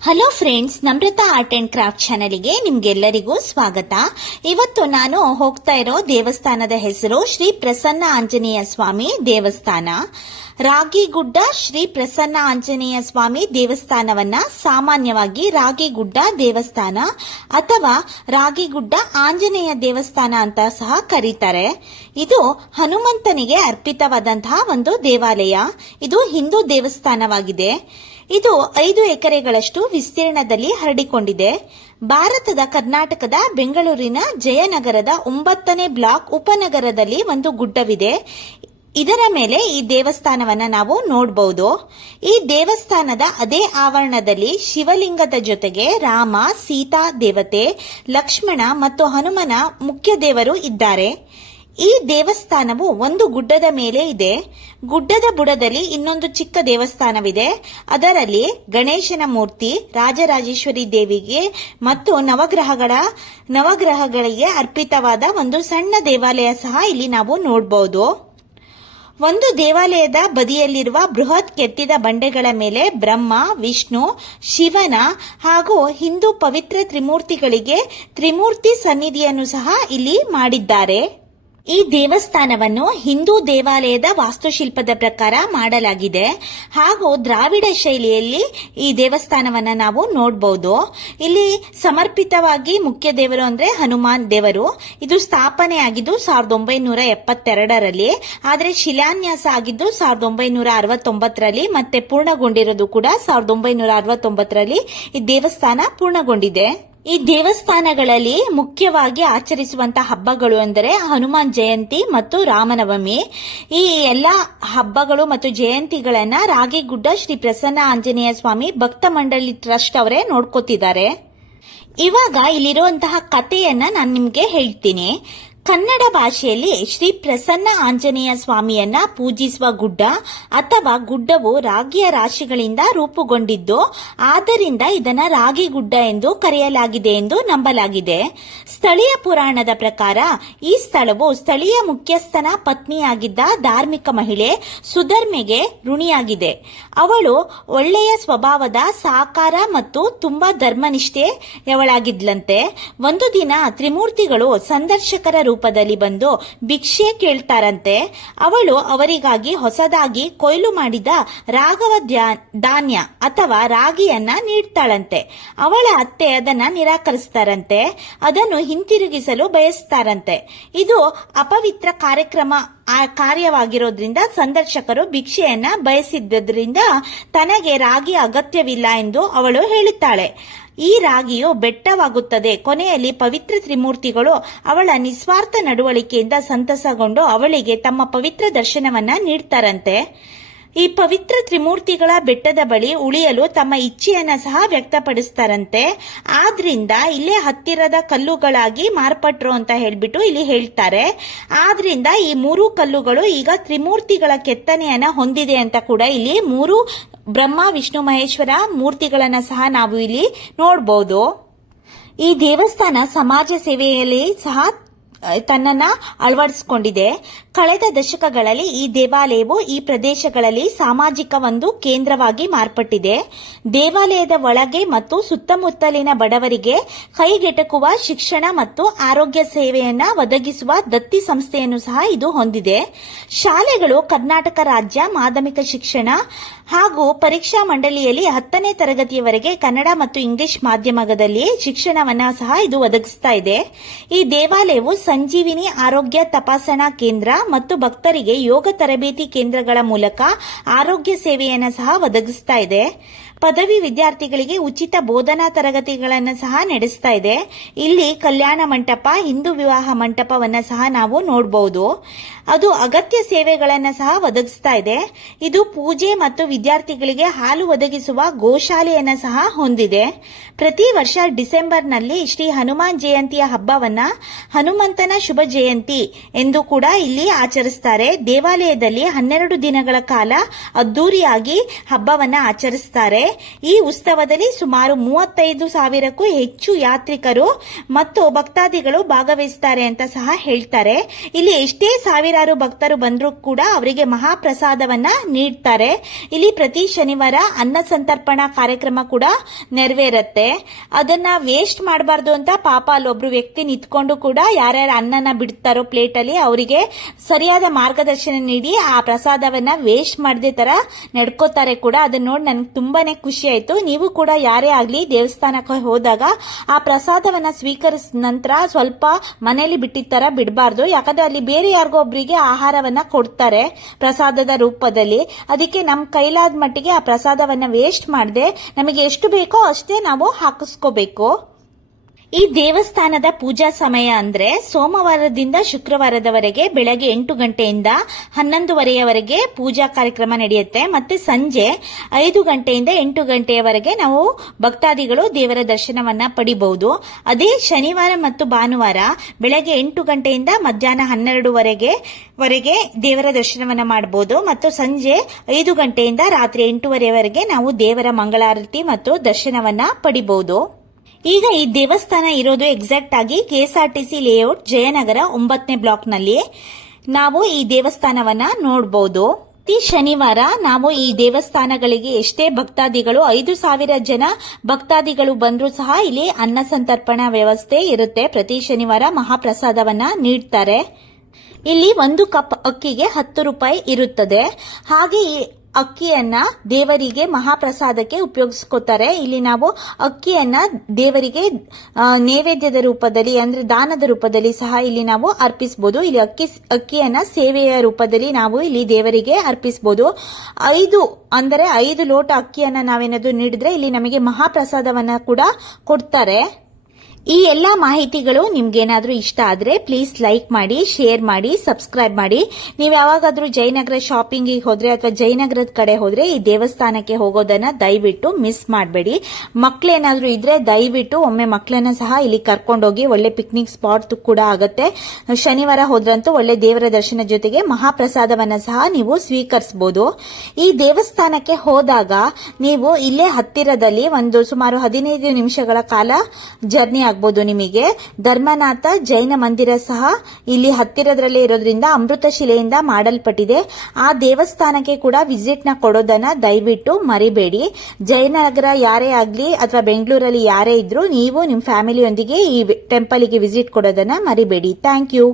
Hello friends Namrata art and craft ಚಾನಲ್ಗೆ ನಿಮ್ಗೆಲ್ಲರಿಗೂ ಸ್ವಾಗತ. ಇವತ್ತು ನಾನು ಹೋಗ್ತಾ ಇರೋ ದೇವಸ್ಥಾನದ ಹೆಸರು ಶ್ರೀ ಪ್ರಸನ್ನ ಆಂಜನೇಯ ಸ್ವಾಮಿ ದೇವಸ್ಥಾನ. ರಾಗಿಗುಡ್ಡ ಶ್ರೀ ಪ್ರಸನ್ನ ಆಂಜನೇಯ ಸ್ವಾಮಿ ದೇವಸ್ಥಾನವನ್ನ ಸಾಮಾನ್ಯವಾಗಿ ರಾಗಿಗುಡ್ಡ ದೇವಸ್ಥಾನ ಅಥವಾ ರಾಗಿಗುಡ್ಡ ಆಂಜನೇಯ ದೇವಸ್ಥಾನ ಅಂತ ಸಹ ಕರೀತಾರೆ. ಇದು ಹನುಮಂತನಿಗೆ ಅರ್ಪಿತವಾದಂತಹ ಒಂದು ದೇವಾಲಯ. ಇದು ಹಿಂದೂ ದೇವಸ್ಥಾನವಾಗಿದೆ. ಇದು ಐದು ಎಕರೆಗಳಷ್ಟು ವಿಸ್ತೀರ್ಣದಲ್ಲಿ ಹರಡಿಕೊಂಡಿದೆ. ಭಾರತದ ಕರ್ನಾಟಕದ ಬೆಂಗಳೂರಿನ ಜಯನಗರದ ಒಂಬತ್ತನೇ ಬ್ಲಾಕ್ ಉಪನಗರದಲ್ಲಿ ಒಂದು ಗುಡ್ಡವಿದೆ. ಇದರ ಮೇಲೆ ಈ ದೇವಸ್ಥಾನವನ್ನ ನಾವು ನೋಡಬಹುದು ಈ ದೇವಸ್ಥಾನದ ಅದೇ ಆವರಣದಲ್ಲಿ ಶಿವಲಿಂಗದ ಜೊತೆಗೆ ರಾಮ, ಸೀತಾ ದೇವತೆ, ಲಕ್ಷ್ಮಣ ಮತ್ತು ಹನುಮನ ಮುಖ್ಯ ದೇವರು ಇದ್ದಾರೆ. ಈ ದೇವಸ್ಥಾನವು ಒಂದು ಗುಡ್ಡದ ಮೇಲೆ ಇದೆ. ಗುಡ್ಡದ ಬುಡದಲ್ಲಿ ಇನ್ನೊಂದು ಚಿಕ್ಕ ದೇವಸ್ಥಾನವಿದೆ. ಅದರಲ್ಲಿ ಗಣೇಶನ ಮೂರ್ತಿ, ರಾಜರಾಜೇಶ್ವರಿ ದೇವಿಗೆ ಮತ್ತು ನವಗ್ರಹಗಳ, ನವಗ್ರಹಗಳಿಗೆ ಅರ್ಪಿತವಾದ ಒಂದು ಸಣ್ಣ ದೇವಾಲಯ ಸಹ ಇಲ್ಲಿ ನಾವು ನೋಡಬಹುದು ಒಂದು ದೇವಾಲಯದ ಬದಿಯಲ್ಲಿರುವ ಬೃಹತ್ ಕೆತ್ತಿದ ಬಂಡೆಗಳ ಮೇಲೆ ಬ್ರಹ್ಮ, ವಿಷ್ಣು, ಶಿವನ ಹಾಗೂ ಹಿಂದೂ ಪವಿತ್ರ ತ್ರಿಮೂರ್ತಿಗಳಿಗೆ ತ್ರಿಮೂರ್ತಿ ಸನ್ನಿಧಿಯನ್ನು ಸಹ ಇಲ್ಲಿ ಮಾಡಿದ್ದಾರೆ. ಈ ದೇವಸ್ಥಾನವನ್ನು ಹಿಂದೂ ದೇವಾಲಯದ ವಾಸ್ತುಶಿಲ್ಪದ ಪ್ರಕಾರ ಮಾಡಲಾಗಿದೆ. ಹಾಗೂ ದ್ರಾವಿಡ ಶೈಲಿಯಲ್ಲಿ ಈ ದೇವಸ್ಥಾನವನ್ನು ನಾವು ನೋಡಬಹುದು ಇಲ್ಲಿ ಸಮರ್ಪಿತವಾಗಿ ಮುಖ್ಯ ದೇವರು ಅಂದ್ರೆ ಹನುಮಾನ್ ದೇವರು. ಇದು ಸ್ಥಾಪನೆ ಆಗಿದ್ದು ಸಾವಿರದ ಒಂಬೈನೂರ ಎಪ್ಪತ್ತೆರಡರಲ್ಲಿ, ಆದರೆ ಶಿಲಾನ್ಯಾಸ ಆಗಿದ್ದು ಸಾವಿರದ ಒಂಬೈನೂರ ಅರವತ್ತೊಂಬತ್ತರಲ್ಲಿ ಮತ್ತೆ ಪೂರ್ಣಗೊಂಡಿರೋದು ಕೂಡ ಸಾವಿರದ ಒಂಬೈನೂರ ಅರವತ್ತೊಂಬತ್ತರಲ್ಲಿ ಈ ದೇವಸ್ಥಾನ ಪೂರ್ಣಗೊಂಡಿದೆ. ಈ ದೇವಸ್ಥಾನಗಳಲ್ಲಿ ಮುಖ್ಯವಾಗಿ ಆಚರಿಸುವಂತಹ ಹಬ್ಬಗಳು ಅಂದರೆ ಹನುಮಾನ್ ಜಯಂತಿ ಮತ್ತು ರಾಮನವಮಿ. ಈ ಎಲ್ಲ ಹಬ್ಬಗಳು ಮತ್ತು ಜಯಂತಿಗಳನ್ನ ರಾಗಿಗುಡ್ಡ ಶ್ರೀ ಪ್ರಸನ್ನ ಆಂಜನೇಯ ಸ್ವಾಮಿ ಭಕ್ತ ಮಂಡಳಿ ಟ್ರಸ್ಟ್ ಅವರೇ ನೋಡ್ಕೋತಿದ್ದಾರೆ. ಇವಾಗ ಇಲ್ಲಿರುವಂತಹ ಕಥೆಯನ್ನ ನಾನು ನಿಮಗೆ ಹೇಳ್ತೀನಿ. ಕನ್ನಡ ಭಾಷೆಯಲ್ಲಿ ಶ್ರೀ ಪ್ರಸನ್ನ ಆಂಜನೇಯ ಸ್ವಾಮಿಯನ್ನ ಪೂಜಿಸುವ ಗುಡ್ಡ ಅಥವಾ ಗುಡ್ಡವು ರಾಗಿಯ ರಾಶಿಗಳಿಂದ ರೂಪುಗೊಂಡಿದ್ದು, ಆದ್ದರಿಂದ ಇದನ್ನ ರಾಗಿ ಗುಡ್ಡ ಎಂದು ಕರೆಯಲಾಗಿದೆ ಎಂದು ನಂಬಲಾಗಿದೆ. ಸ್ಥಳೀಯ ಪುರಾಣದ ಪ್ರಕಾರ, ಈ ಸ್ಥಳವು ಸ್ಥಳೀಯ ಮುಖ್ಯಸ್ಥನ ಪತ್ನಿಯಾಗಿದ್ದ ಧಾರ್ಮಿಕ ಮಹಿಳೆ ಸುಧರ್ಮೆಗೆ ಋಣಿಯಾಗಿದೆ. ಅವಳು ಒಳ್ಳೆಯ ಸ್ವಭಾವದ ಸಾಕಾರ ಮತ್ತು ತುಂಬಾ ಧರ್ಮನಿಷ್ಠೆಯವಳಾಗಿದ್ಲಂತೆ. ಒಂದು ದಿನ ತ್ರಿಮೂರ್ತಿಗಳು ಸಂದರ್ಶಕರ ರೂಪದಲ್ಲಿ ಬಂದು ಭಿಕ್ಷೆ ಕೇಳ್ತಾರಂತೆ. ಅವಳು ಅವರಿಗಾಗಿ ಹೊಸದಾಗಿ ಕೊಯ್ಲು ಮಾಡಿದ ರಾಘವ ಧಾನ್ಯ ಅಥವಾ ರಾಗಿಯನ್ನ ನೀಡ್ತಾಳಂತೆ. ಅವಳ ಅತ್ತೆ ಅದನ್ನ ನಿರಾಕರಿಸ್ತಾರಂತೆ. ಅದನ್ನು ಹಿಂತಿರುಗಿಸಲು ಬಯಸ್ತಾರಂತೆ. ಇದು ಅಪವಿತ್ರ ಕಾರ್ಯಕ್ರಮ ಆ ಕಾರ್ಯವಾಗಿರೋದ್ರಿಂದ ಸಂದರ್ಶಕರು ಭಿಕ್ಷೆಯನ್ನ ಬಯಸಿದ್ದರಿಂದ ತನಗೆ ರಾಗಿ ಅಗತ್ಯವಿಲ್ಲ ಎಂದು ಅವಳು ಹೇಳುತ್ತಾಳೆ ಈ ರಾಗಿಯು ಬೆಟ್ಟವಾಗುತ್ತದೆ. ಕೊನೆಯಲ್ಲಿ ಪವಿತ್ರ ತ್ರಿಮೂರ್ತಿಗಳು ಅವಳ ನಿಸ್ವಾರ್ಥ ನಡವಳಿಕೆಯಿಂದ ಸಂತಸಗೊಂಡು ಅವಳಿಗೆ ತಮ್ಮ ಪವಿತ್ರ ದರ್ಶನವನ್ನ ನೀಡ್ತಾರಂತೆ. ಈ ಪವಿತ್ರ ತ್ರಿಮೂರ್ತಿಗಳ ಬೆಟ್ಟದ ಬಳಿ ಉಳಿಯಲು ತಮ್ಮ ಇಚ್ಛೆಯನ್ನ ಸಹ ವ್ಯಕ್ತಪಡಿಸ್ತಾರಂತೆ. ಆದ್ರಿಂದ ಇಲ್ಲೇ ಹತ್ತಿರದ ಕಲ್ಲುಗಳಾಗಿ ಮಾರ್ಪಟ್ರು ಅಂತ ಹೇಳ್ಬಿಟ್ಟು ಇಲ್ಲಿ ಹೇಳ್ತಾರೆ. ಆದ್ರಿಂದ ಈ ಮೂರು ಕಲ್ಲುಗಳು ಈಗ ತ್ರಿಮೂರ್ತಿಗಳ ಕೆತ್ತನೆಯನ್ನ ಹೊಂದಿದೆ ಅಂತ ಕೂಡ ಇಲ್ಲಿ ಮೂರು ಬ್ರಹ್ಮ, ವಿಷ್ಣು, ಮಹೇಶ್ವರ ಮೂರ್ತಿಗಳನ್ನ ಸಹ ನಾವು ಇಲ್ಲಿ ನೋಡಬಹುದು ಈ ದೇವಸ್ಥಾನ ಸಮಾಜ ಸೇವೆಯಲ್ಲಿ ಸಹ ತನ್ನನ್ನ ಅಳವಡಿಸಿಕೊಂಡಿದೆ. ಕಳೆದ ದಶಕಗಳಲ್ಲಿ ಈ ದೇವಾಲಯವು ಈ ಪ್ರದೇಶಗಳಲ್ಲಿ ಸಾಮಾಜಿಕ ಒಂದು ಕೇಂದ್ರವಾಗಿ ಮಾರ್ಪಟ್ಟಿದೆ. ದೇವಾಲಯದ ಒಳಗೆ ಮತ್ತು ಸುತ್ತಮುತ್ತಲಿನ ಬಡವರಿಗೆ ಕೈಗೆಟಕುವ ಶಿಕ್ಷಣ ಮತ್ತು ಆರೋಗ್ಯ ಸೇವೆಯನ್ನು ಒದಗಿಸುವ ದತ್ತಿ ಸಂಸ್ಥೆಯನ್ನು ಸಹ ಇದು ಹೊಂದಿದೆ. ಶಾಲೆಗಳು ಕರ್ನಾಟಕ ರಾಜ್ಯ ಮಾಧ್ಯಮಿಕ ಶಿಕ್ಷಣ ಹಾಗೂ ಪರೀಕ್ಷಾ ಮಂಡಳಿಯಲ್ಲಿ ಹತ್ತನೇ ತರಗತಿಯವರೆಗೆ ಕನ್ನಡ ಮತ್ತು ಇಂಗ್ಲಿಷ್ ಮಾಧ್ಯಮದಲ್ಲಿ ಶಿಕ್ಷಣವನ್ನ ಸಹ ಇದು ಒದಗಿಸ್ತಾ ಇದೆ. ಈ ದೇವಾಲಯವು ಸಂಜೀವಿನಿ ಆರೋಗ್ಯ ತಪಾಸಣಾ ಕೇಂದ್ರ ಮತ್ತು ಭಕ್ತರಿಗೆ ಯೋಗ ತರಬೇತಿ ಕೇಂದ್ರಗಳ ಮೂಲಕ ಆರೋಗ್ಯ ಸೇವೆಯನ್ನು ಸಹ ಒದಗಿಸ್ತಾ ಇದೆ. ಪದವಿ ವಿದ್ಯಾರ್ಥಿಗಳಿಗೆ ಉಚಿತ ಬೋಧನಾ ತರಗತಿಗಳನ್ನು ಸಹ ನಡೆಸ್ತಾ ಇದೆ. ಇಲ್ಲಿ ಕಲ್ಯಾಣ ಮಂಟಪ, ಹಿಂದೂ ವಿವಾಹ ಮಂಟಪವನ್ನು ಸಹ ನಾವು ನೋಡಬಹುದು ಅದು ಅಗತ್ಯ ಸೇವೆಗಳನ್ನು ಸಹ ಒದಗಿಸ್ತಾ ಇದೆ. ಇದು ಪೂಜೆ ಮತ್ತು ವಿದ್ಯಾರ್ಥಿಗಳಿಗೆ ಹಾಲು ಒದಗಿಸುವ ಗೋಶಾಲೆಯನ್ನು ಸಹ ಹೊಂದಿದೆ. ಪ್ರತಿ ವರ್ಷ ಡಿಸೆಂಬರ್ನಲ್ಲಿ ಶ್ರೀ ಹನುಮಾನ್ ಜಯಂತಿಯ ಹಬ್ಬವನ್ನ ಹನುಮಂತನ ಶುಭ ಜಯಂತಿ ಎಂದು ಕೂಡ ಇಲ್ಲಿ ಆಚರಿಸ್ತಾರೆ. ದೇವಾಲಯದಲ್ಲಿ ಹನ್ನೆರಡು ದಿನಗಳ ಕಾಲ ಅದ್ದೂರಿಯಾಗಿ ಹಬ್ಬವನ್ನ ಆಚರಿಸ್ತಾರೆ. ಈ ಉತ್ಸವದಲ್ಲಿ ಸುಮಾರು ಮೂವತ್ತೈದು ಸಾವಿರಕ್ಕೂ ಹೆಚ್ಚು ಯಾತ್ರಿಕರು ಮತ್ತು ಭಕ್ತಾದಿಗಳು ಭಾಗವಹಿಸ್ತಾರೆ ಅಂತ ಸಹ ಹೇಳ್ತಾರೆ. ಇಲ್ಲಿ ಎಷ್ಟೇ ಸಾವಿರಾರು ಭಕ್ತರು ಬಂದರೂ ಕೂಡ ಅವರಿಗೆ ಮಹಾಪ್ರಸಾದವನ್ನ ನೀಡ್ತಾರೆ. ಇಲ್ಲಿ ಪ್ರತಿ ಶನಿವಾರ ಅನ್ನ ಸಂತರ್ಪಣಾ ಕಾರ್ಯಕ್ರಮ ಕೂಡ ನೆರವೇರುತ್ತೆ. ಅದನ್ನ ವೇಸ್ಟ್ ಮಾಡಬಾರ್ದು ಅಂತ ಪಾಪ ಅಲ್ಲೊಬ್ರು ವ್ಯಕ್ತಿ ನಿಂತ್ಕೊಂಡು ಕೂಡ ಯಾರ್ಯಾರು ಅನ್ನನ ಬಿಡ್ತಾರೋ ಪ್ಲೇಟ್ ಅಲ್ಲಿ ಅವರಿಗೆ ಸರಿಯಾದ ಮಾರ್ಗದರ್ಶನ ನೀಡಿ ಆ ಪ್ರಸಾದವನ್ನ ವೇಸ್ಟ್ ಮಾಡದೆ ತರ ನಡ್ಕೋತಾರೆ ಕೂಡ. ಅದನ್ನ ನೋಡಿ ನನ್ಗೆ ತುಂಬಾನೇ ಖುಷಿ ಆಯ್ತು. ನೀವು ಕೂಡ ಯಾರೇ ಆಗ್ಲಿ ದೇವಸ್ಥಾನಕ್ಕೆ ಹೋದಾಗ ಆ ಪ್ರಸಾದವನ್ನ ಸ್ವೀಕರಿಸಿದ ನಂತರ ಸ್ವಲ್ಪ ಮನೆಯಲ್ಲಿ ಬಿಟ್ಟಿದ ತರ ಬಿಡಬಾರ್ದು. ಯಾಕಂದ್ರೆ ಅಲ್ಲಿ ಬೇರೆ ಯಾರಿಗೋ ಒಬ್ಬರಿಗೆ ಆಹಾರವನ್ನ ಕೊಡ್ತಾರೆ ಪ್ರಸಾದದ ರೂಪದಲ್ಲಿ. ಅದಕ್ಕೆ ನಮ್ಮ ಕೈಲಾದ ಮಟ್ಟಿಗೆ ಆ ಪ್ರಸಾದವನ್ನ ವೇಸ್ಟ್ ಮಾಡದೆ ನಮಗೆ ಎಷ್ಟು ಬೇಕೋ ಅಷ್ಟೇ ನಾವು ಹಾಕಿಸ್ಕೋಬೇಕು. ಈ ದೇವಸ್ಥಾನದ ಪೂಜಾ ಸಮಯ ಅಂದ್ರೆ ಸೋಮವಾರದಿಂದ ಶುಕ್ರವಾರದವರೆಗೆ ಬೆಳಗ್ಗೆ ಎಂಟು ಗಂಟೆಯಿಂದ ಹನ್ನೊಂದುವರೆಯವರೆಗೆ ಪೂಜಾ ಕಾರ್ಯಕ್ರಮ ನಡೆಯುತ್ತೆ. ಮತ್ತೆ ಸಂಜೆ ಐದು ಗಂಟೆಯಿಂದ ಎಂಟು ಗಂಟೆಯವರೆಗೆ ನಾವು ಭಕ್ತಾದಿಗಳು ದೇವರ ದರ್ಶನವನ್ನ ಪಡಿಬಹುದು. ಅದೇ ಶನಿವಾರ ಮತ್ತು ಭಾನುವಾರ ಬೆಳಗ್ಗೆ ಎಂಟು ಗಂಟೆಯಿಂದ ಮಧ್ಯಾಹ್ನ ಹನ್ನೆರಡುವರೆಗೆ ವರೆಗೆ ದೇವರ ದರ್ಶನವನ್ನ ಮಾಡಬಹುದು ಮತ್ತು ಸಂಜೆ ಐದು ಗಂಟೆಯಿಂದ ರಾತ್ರಿ ಎಂಟುವರೆವರೆಗೆ ನಾವು ದೇವರ ಮಂಗಳಾರತಿ ಮತ್ತು ದರ್ಶನವನ್ನ ಪಡಿಬಹುದು ಈಗ ಈ ದೇವಸ್ಥಾನ ಇರೋದು ಎಕ್ಸಾಕ್ಟ್ ಆಗಿ ಕೆಎಸ್ಆರ್ಟಿಸಿ ಲೇಔಟ್ ಜಯನಗರ ಒಂಬತ್ತನೇ ಬ್ಲಾಕ್ನಲ್ಲಿ ನಾವು ಈ ದೇವಸ್ಥಾನವನ್ನ ನೋಡಬಹುದು ಪ್ರತಿ ಶನಿವಾರ ನಾವು ಈ ದೇವಸ್ಥಾನಗಳಿಗೆ ಎಷ್ಟೇ ಭಕ್ತಾದಿಗಳು, ಐದು ಸಾವಿರ ಜನ ಭಕ್ತಾದಿಗಳು ಬಂದರೂ ಸಹ ಇಲ್ಲಿ ಅನ್ನ ಸಂತರ್ಪಣಾ ವ್ಯವಸ್ಥೆ ಇರುತ್ತೆ. ಪ್ರತಿ ಶನಿವಾರ ಮಹಾಪ್ರಸಾದವನ್ನ ನೀಡ್ತಾರೆ. ಇಲ್ಲಿ ಒಂದು ಕಪ್ ಅಕ್ಕಿಗೆ ಹತ್ತು ರೂಪಾಯಿ ಇರುತ್ತದೆ. ಹಾಗೆ ಅಕ್ಕಿಯನ್ನ ದೇವರಿಗೆ ಮಹಾಪ್ರಸಾದಕ್ಕೆ ಉಪಯೋಗಿಸ್ಕೋತಾರೆ. ಇಲ್ಲಿ ನಾವು ಅಕ್ಕಿಯನ್ನ ದೇವರಿಗೆ ನೈವೇದ್ಯದ ರೂಪದಲ್ಲಿ ಅಂದ್ರೆ ದಾನದ ರೂಪದಲ್ಲಿ ಸಹ ಇಲ್ಲಿ ನಾವು ಅರ್ಪಿಸಬಹುದು ಇಲ್ಲಿ ಅಕ್ಕಿ, ಅಕ್ಕಿಯನ್ನ ಸೇವೆಯ ರೂಪದಲ್ಲಿ ನಾವು ಇಲ್ಲಿ ದೇವರಿಗೆ ಅರ್ಪಿಸಬಹುದು ಐದು, ಅಂದರೆ ಐದು ಲೋಟ ಅಕ್ಕಿಯನ್ನ ನಾವೇನಾದ್ರು ನೀಡಿದ್ರೆ ಇಲ್ಲಿ ನಮಗೆ ಮಹಾಪ್ರಸಾದವನ್ನ ಕೂಡ ಕೊಡ್ತಾರೆ. ಈ ಎಲ್ಲ ಮಾಹಿತಿಗಳು ನಿಮ್ಗೇನಾದ್ರೂ ಇಷ್ಟ ಆದ್ರೆ ಪ್ಲೀಸ್ ಲೈಕ್ ಮಾಡಿ ಶೇರ್ ಮಾಡಿ ಸಬ್ಸ್ಕ್ರೈಬ್ ಮಾಡಿ. ನೀವು ಯಾವಾಗಾದರೂ ಜಯನಗರ ಶಾಪಿಂಗಿಗೆ ಹೋದ್ರೆ ಅಥವಾ ಜಯನಗರದ ಕಡೆ ಹೋದ್ರೆ ಈ ದೇವಸ್ಥಾನಕ್ಕೆ ಹೋಗೋದನ್ನ ದಯವಿಟ್ಟು ಮಿಸ್ ಮಾಡಬೇಡಿ. ಮಕ್ಳೇನಾದ್ರೂ ಇದ್ರೆ ದಯವಿಟ್ಟು ಒಮ್ಮೆ ಮಕ್ಕಳನ್ನ ಸಹ ಇಲ್ಲಿ ಕರ್ಕೊಂಡೋಗಿ ಒಳ್ಳೆ ಪಿಕ್ನಿಕ್ ಸ್ಪಾಟ್ ಕೂಡ ಆಗುತ್ತೆ. ಶನಿವಾರ ಹೋದ್ರಂತೂ ಒಳ್ಳೆ ದೇವರ ದರ್ಶನ ಜೊತೆಗೆ ಮಹಾಪ್ರಸಾದವನ್ನ ಸಹ ನೀವು ಸ್ವೀಕರಿಸಬಹುದು ಈ ದೇವಸ್ಥಾನಕ್ಕೆ ಹೋದಾಗ ನೀವು ಇಲ್ಲೇ ಹತ್ತಿರದಲ್ಲಿ ಒಂದು ಸುಮಾರು ಹದಿನೈದು ನಿಮಿಷಗಳ ಕಾಲ ಜರ್ನಿ ಆಗ್ಬೋದು ನಿಮಗೆ. ಧರ್ಮನಾಥ, ಜೈನ ಮಂದಿರ ಸಹ ಇಲ್ಲಿ ಹತ್ತಿರದಲ್ಲೇ ಇರೋದ್ರಿಂದ ಅಮೃತ ಶಿಲೆಯಿಂದ ಮಾಡಲ್ಪಟ್ಟಿದೆ. ಆ ದೇವಸ್ಥಾನಕ್ಕೆ ಕೂಡ ವಿಸಿಟ್ನ ಕೊಡೋದನ್ನ ದಯವಿಟ್ಟು ಮರಿಬೇಡಿ. ಜಯನಗರ ಯಾರೇ ಆಗಲಿ ಅಥವಾ ಬೆಂಗಳೂರಲ್ಲಿ ಯಾರೇ ಇದ್ರು ನೀವು ನಿಮ್ಮ ಫ್ಯಾಮಿಲಿಯೊಂದಿಗೆ ಈ ಟೆಂಪಲ್ಗೆ ವಿಸಿಟ್ ಕೊಡೋದನ್ನ ಮರಿಬೇಡಿ. Thank you.